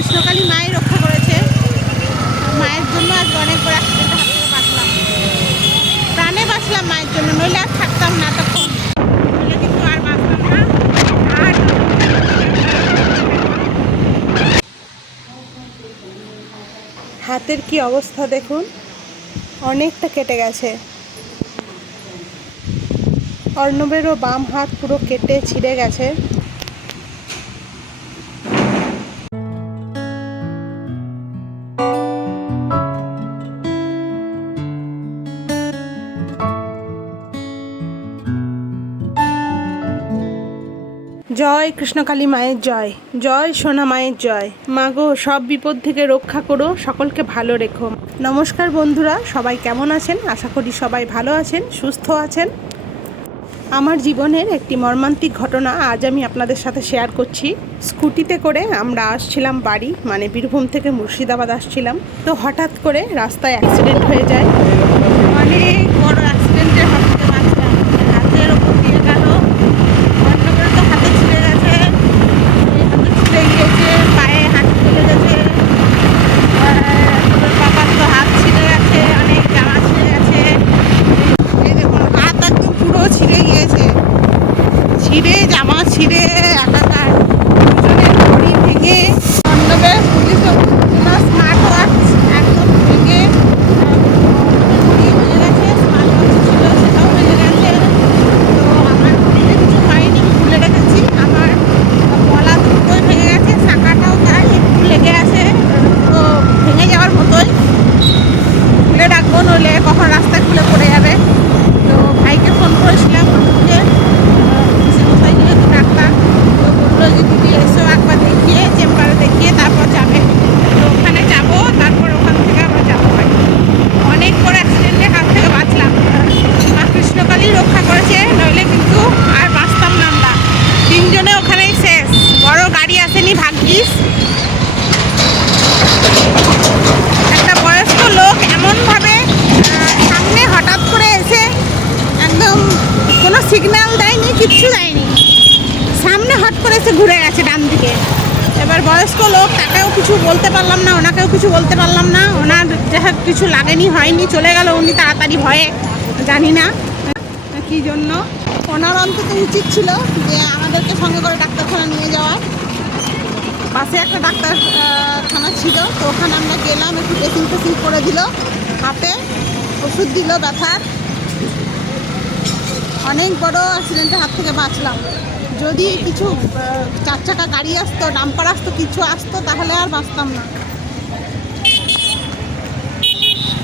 কৃষ্ণকালী মায়ের রক্ষা করেছে। মায়ের জন্য আজ অনেক বড় অ্যাক্সিডেন্টের হাত থেকে বাঁচলাম, প্রাণে বাঁচলাম মায়ের জন্য, নইলে আর থাকতাম না তখন, নইলে কিন্তু আর বাঁচতাম না। আর হাতের কি অবস্থা দেখুন, অনেকটা কেটে গেছে। অর্ণবেরও বাম হাত পুরো কেটে ছিঁড়ে গেছে। জয় কৃষ্ণকালী মায়ের জয়, জয় সোনা মায়ের জয়। মা গো, সব বিপদ থেকে রক্ষা করো, সকলকে ভালো রেখো। নমস্কার বন্ধুরা, সবাই কেমন আছেন? আশা করি সবাই ভালো আছেন, সুস্থ আছেন। আমার জীবনের একটি মর্মান্তিক ঘটনা আজ আমি আপনাদের সাথে শেয়ার করছি। স্কুটিতে করে আমরা আসছিলাম বাড়ি, মানে বীরভূম থেকে মুর্শিদাবাদ আসছিলাম। তো হঠাৎ করে রাস্তায় অ্যাক্সিডেন্ট হয়ে যায়। অনেক বড় অ্যাক্সিডেন্টের হাত থেকে বাঁচলাম। হাতের ওপর দিয়ে গেল, অন্য করে তো হাতে ছিঁড়ে গেছে, হাতে ছিঁড়ে গিয়েছে, পায়ে হাত চলে গেছে, বাবার তো হাত ছিঁড়ে গেছে, অনেক জামা ছিঁড়ে গেছে। এই দেখুন, হাত একদম পুরো ছিঁড়ে গিয়েছে, ছিঁড়ে জামা ছিঁড়ে একাকার। দুজনের ঘড়ি ভেঙে, অন্যদের পুলিশ স্মার্ট ওয়াচ একদম ভেঙে, ঘড়ি ভেঙে গেছে, স্মার্ট ওয়াচ ছিল সেটাও ভেঙে গেছে। তো আমার ঘড়িতে কিছু হয়নি, খুলে রেখেছি। আমার গলা দুটোই ভেঙে গেছে, চাকাটাও তাই একটু লেগে আছে, তো ভেঙে যাওয়ার মতোই। খুলে রাখবো, নইলে কখন রাস্তায় খুলে পড়ে যাবে। তো ভাইকে ফোন করেছিলাম, যে মশাই যেহেতু ডাক্তার, তো বললো যে দিদি এসো একবার দেখিয়ে, চেম্বারে দেখিয়ে তারপর যাবে। তো ওখানে যাবো, তারপর ওখান থেকে আবার যাবো বাড়ি। অনেক বড় অ্যাক্সিডেন্টের হাত থেকে বাঁচলাম, মা কৃষ্ণকালী রক্ষা করেছে, নইলে কিন্তু আর বাঁচতাম না আমরা। তিনজনে ওখানেই শেষ। বড় গাড়ি আসেনি ভাগ্যিস। একটা বয়স্ক লোক এমনভাবে সামনে হঠাৎ করে এসে একদম কোনো সিগন্যাল দেয়নি, কিচ্ছু দেয়নি, সামনে হট করে এসে ঘুরে গেছে ডান দিকে। এবার বয়স্ক লোক, তাকেও কিছু বলতে পারলাম না, ওনাকেও কিছু বলতে পারলাম না। ওনার যাহা কিছু লাগেনি, হয়নি, চলে গেল উনি তাড়াতাড়ি ভয়ে, জানি না কী জন্য। ওনার অন্তত উচিত ছিল যে আমাদেরকে সঙ্গে করে ডাক্তারখানা নিয়ে যাওয়ার। পাশে একটা ডাক্তারখানা ছিল, তো ওখানে আমরা গেলাম, একটু ড্রেসিং ফেসিং করে দিল, হাতে ওষুধ দিল ব্যথার। অনেক বড় অ্যাক্সিডেন্টের হাত থেকে বাঁচলাম। যদি কিছু চার চাকা গাড়ি আসতো, ডাম্পার আসতো, কিছু আসতো, তাহলে আর বাঁচতাম না।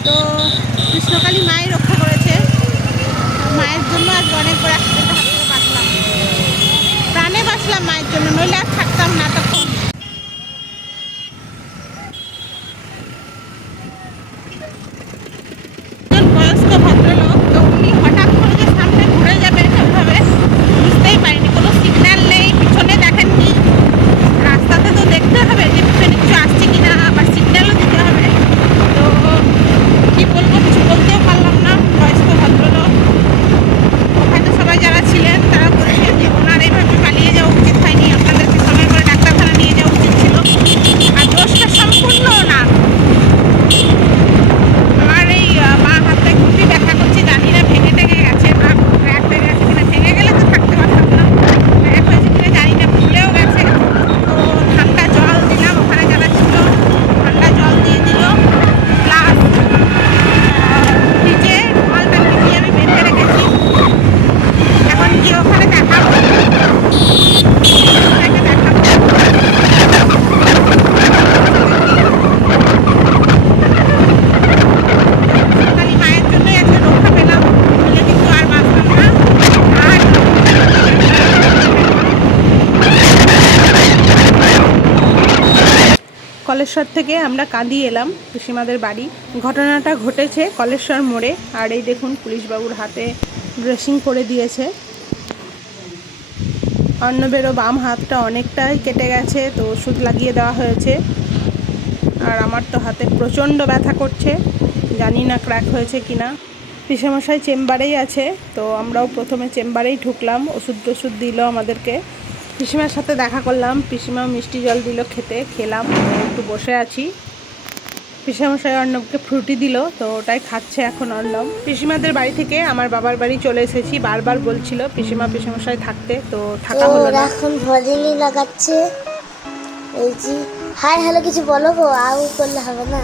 তো কৃষ্ণকালী মায়ের রক্ষা করেছে। মায়ের জন্য আজ অনেক বড় অ্যাক্সিডেন্টের হাত থেকে বাঁচলাম, প্রাণে বাঁচলাম মায়ের জন্য, নইলে আর থাকতাম না তখন। বয়স্ক ভদ্রলোক, তো উনি হঠাৎ করে যে সামনে ঘুরে যাবে সেভাবে বুঝতেই পারিনি, কোনো সিগন্যাল নেই, পিছনে দেখেননি। রাস্তাতে তো দেখতে হবে যে পিছনে কিছু আসছে কিনা, আবার সিগন্যালও দিতে হবে। তো কী বলবো, কিছু বলতেও পারলাম না। বয়স্ক ভদ্রলোক, ওখানে সবাই যারা ছিলেন তারা বলছেন যে ওনার এইভাবে পালিয়ে যাওয়া উচিত হয়নি, আপনাদেরকে সময় করে ডাক্তারখানা নিয়ে যাওয়া উচিত ছিল। আর দোষটা সম্পূর্ণ ওনার। আমার এই মা হাতে খুবই ব্যথা করছে, জানি না ভেঙে টেঙে গেছে না ক্র্যাক হয়ে গেছে কিনা। ভেঙে গেলে তো থাকতে পারতাম না, ক্র্যাক হয়েছে কিনা জানি না, ফুলেও গেছে। তো ঠান্ডা জল দিলাম, ওখানে যারা ছিল ঠান্ডা জল দিয়ে দিল, প্লাস নিচে রুমালটা ভিজিয়ে আমি বেঁধে রেখেছি। এখন গিয়ে ওখানে দেখাবো, মায়ের জন্যই একটা রক্ষা পেলাম, বলে কিন্তু আর বাঁচলাম না। আর কলেশ্বর থেকে আমরা কাঁদি এলাম পিসিমাদের বাড়ি। ঘটনাটা ঘটেছে কলেশ্বর মোড়ে। আর এই দেখুন, পুলিশবাবুর হাতে ড্রেসিং করে দিয়েছে। অর্ণবেরও বাম হাতটা অনেকটাই কেটে গেছে, তো ওষুধ লাগিয়ে দেওয়া হয়েছে। আর আমার তো হাতে প্রচণ্ড ব্যথা করছে, জানি না ক্র্যাক হয়েছে কিনা। পিসেমশাই চেম্বারেই আছে, তো আমরাও প্রথমে চেম্বারেই ঢুকলাম, ওষুধ টষুধ দিল আমাদেরকে। পিসিমার সাথে দেখা করলাম, পিসিমা মিষ্টি জল দিল খেতে, খেলাম, একটু বসে আছি। পিসিমশাই অর্ণবকে ফ্রুটি দিল, তো ওটাই খাচ্ছে এখন অর্ণব। পিসিমাদের বাড়ি থেকে আমার বাবার বাড়ি চলে এসেছি, বারবার বলছিল পিসিমা পিসিমশাই থাকতে, তো থাকা হলো না। এখন ভলিনি লাগাচ্ছে। এই জি হাই হ্যালো কিছু বলো গো, আউ করলে হবে না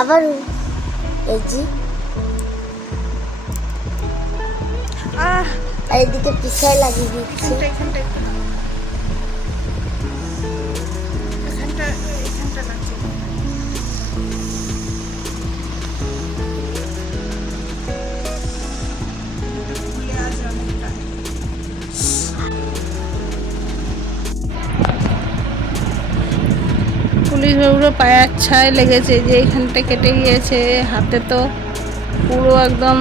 আবার। এই জি আহ আর এদিকে পিছায় লাগিয়ে দিচ্ছে। এখানটা লাগছে। পুলিশ বাবুরও পায়ের ছায় লেগেছে, যে এইখানটা কেটে গিয়েছে, হাতে তো পুরো একদম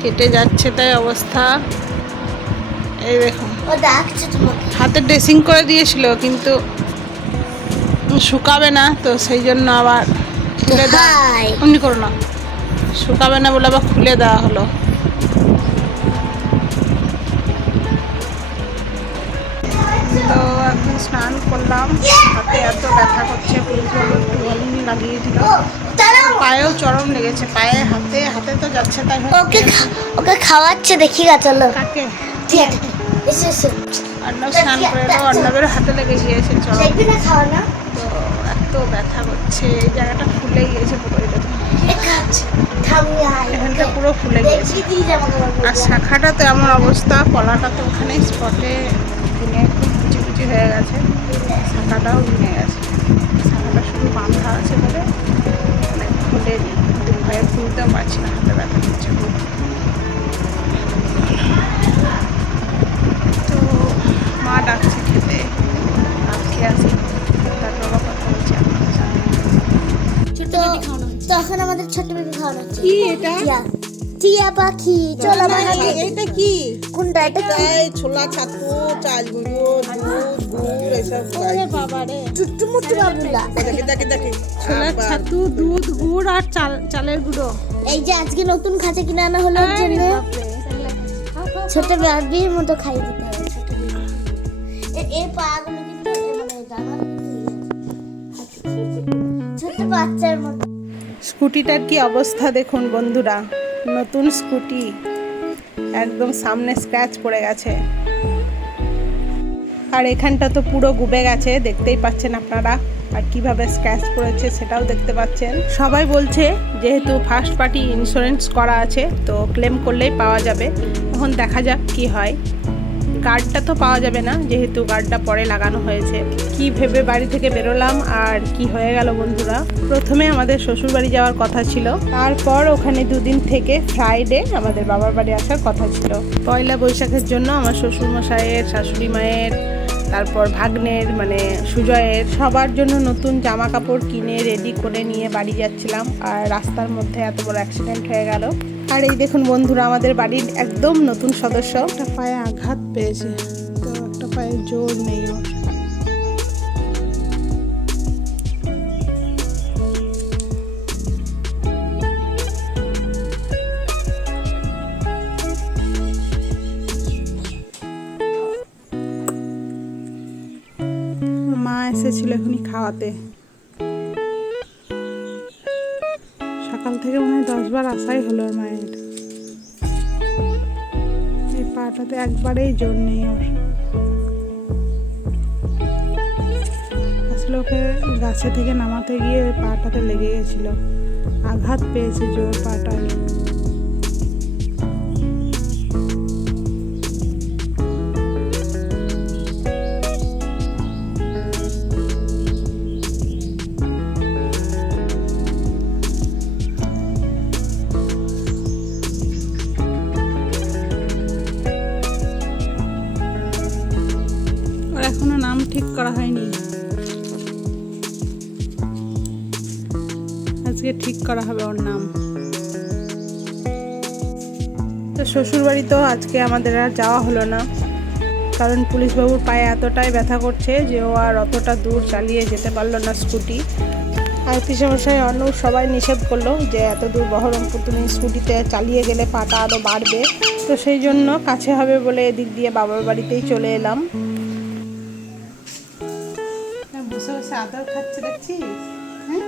কেটে যাচ্ছে, তাই অবস্থা। এই দেখুন, ও ডাকছে তোমাকে। হাতে ড্রেসিং করে দিয়েছিল কিন্তু শুকাবে না, তো সেই জন্য আবার খুলে দেওয়া। হাই এমনি করো না, শুকাবে না বলে আবার খুলে দেওয়া হলো। তো এখন স্নান করলাম, হাতে এত ব্যথা করছে, পুলিশ বাবু একটু হলুনি লাগিয়ে দিল। পায়েও চরম লেগেছে, পায়ে হাতে তো যাচ্ছে, তাই ওকে ওকে খাওয়াচ্ছে, দেখি গা চলো। কাকে? ঠিক আছে এসে এসে অর্ণব স্নান করে এলো, অর্ণবের হাতে লেগে গিয়েছে চরম। দেখবি না খাওয়া না তো এত ব্যথা করছে, এই জায়গাটা ফুলে গিয়েছে পুরো, এখানটা পুরো ফুলে গিয়েছে। আর শাখাটা তো এমন অবস্থা, কলাটা তো ওখানে স্পটে ভেঙে একদম কুচি কুচি হয়ে গেছে, শাখাটাও ভেঙে গেছে। শাখাটা শুধু বাঁধা আছে বলে মানে খুলেনি, ভয়ে খুলতেও পারছি না, হাতে ব্যথা করছে খুব। তো মা ডাকছে খেতে, ভাত খেয়ে আসি, তারপর আবার কথা বলছি আপনাদের সাথে। তখন আমাদের ছোট বেবি খাওয়ানো হচ্ছে। কি এটা? টিয়া পাখি, চলো আমার হাতে। এইটা কি? কোনটা এটা? ছোলা ছাতু, চাল গুঁড়ো, দুধ, গুড় এসব খাই। বাবারে, চুট্টু মুট্টু বাবুলা। দেখে ছোলার ছাতু, দুধ, গুড় আর চালের গুঁড়ো। এই যে আজকে নতুন খাঁচা কিনে আনা হলো ওর জন্য। ছোট বেবির মতো খাইয়ে দিতে হবে ছোট বেবি। এর পাগুলো কিন্তু মানে জানা ছোট বাচ্চার মতো। স্কুটিটার কি অবস্থা দেখুন বন্ধুরা, নতুন স্কুটি, একদম সামনে স্ক্র্যাচ পড়ে গেছে, আর এখানটা তো পুরো গুবে গেছে, দেখতেই পাচ্ছেন আপনারা, আর কিভাবে স্ক্র্যাচ পড়েছে সেটাও দেখতে পাচ্ছেন। সবাই বলছে যেহেতু ফার্স্ট পার্টি ইন্স্যুরেন্স করা আছে, তো ক্লেম করলেই পাওয়া যাবে। এখন দেখা যাক কি হয়। গার্ডটা তো পাওয়া যাবে না, যেহেতু গার্ডটা পরে লাগানো হয়েছে। কি ভেবে বাড়ি থেকে বেরোলাম আর কি হয়ে গেল বন্ধুরা। প্রথমে আমাদের শ্বশুর বাড়ি যাওয়ার কথা ছিল, তারপর ওখানে দুদিন থেকে ফ্রাইডে আমাদের বাবার বাড়ি আসার কথা ছিল। পয়লা বৈশাখের জন্য আমার শ্বশুর মশাইয়ের, শাশুড়ি মায়ের, তারপর ভাগ্নের মানে সুজয়ের, সবার জন্য নতুন জামা কাপড় কিনে রেডি করে নিয়ে বাড়ি যাচ্ছিলাম, আর রাস্তার মধ্যে এত বড় অ্যাক্সিডেন্ট হয়ে গেল। আর এই দেখুন বন্ধুরা, আমাদের বাড়ির একদম নতুন সদস্য একটা পায়ে আঘাত পেয়েছে, তো একটা পায়ে জোর নেই ওর। মা এসেছিল এখনই খাওয়াতে, সকাল থেকে মনে হয় 10 বার আসাই হলো ওর মায়ের। এই পাটাতে একবারেই জোর নেই ওর, আসলে ওকে গাছে থেকে নামাতে গিয়ে পাটাতে লেগে গেছিল, আঘাত পেয়েছে জোর পাটায়। এখনো নাম ঠিক করা হয়নি, আজকে ঠিক করা হবে ওর নাম। তো শ্বশুর বাড়ি তো আজকে আমাদের আর যাওয়া হলো না, কারণ পুলিশবাবুর পায়ে এতটাই ব্যথা করছে যে ও আর অতটা দূর চালিয়ে যেতে পারলো না স্কুটি। আর পিসেমশাই অর্ণব সবাই নিষেধ করলো যে এত দূর বহরমপুর তুমি স্কুটিতে চালিয়ে গেলে পাটা আরও বাড়বে, তো সেই জন্য কাছে হবে বলে এদিক দিয়ে বাবার বাড়িতেই চলে এলাম। বসে বসে আদর খাচ্ছে দেখছিস? হ্যাঁ,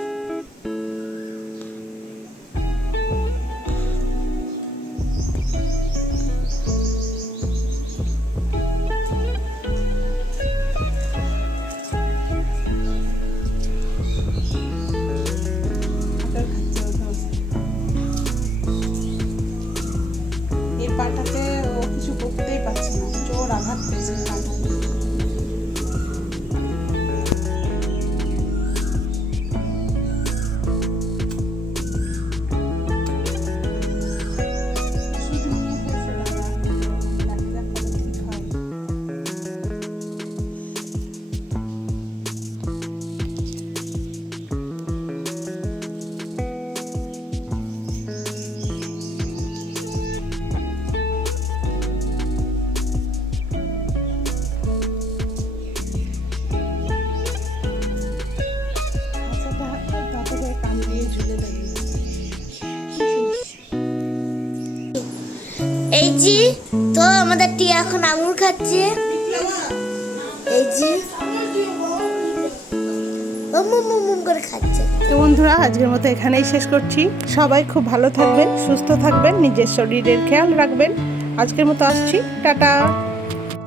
এই পাটাতে ও কিছু করতেই পারছে না, জোর আঘাত পেয়েছে পাটাতে। শুধু নিয়ে ফেলছে বাবা, দেখা যাক কবে ঠিক হয়। এই জি, তো আমাদের টিয়া এখন আঙুর খাচ্ছে। এই জি মুম করে খাচ্ছে। তো বন্ধুরা, আজকের মতো এখানেই শেষ করছি। সবাই খুব ভালো থাকবেন, সুস্থ থাকবেন, নিজের শরীরের খেয়াল রাখবেন। আজকের মতো আসছি, টাটা।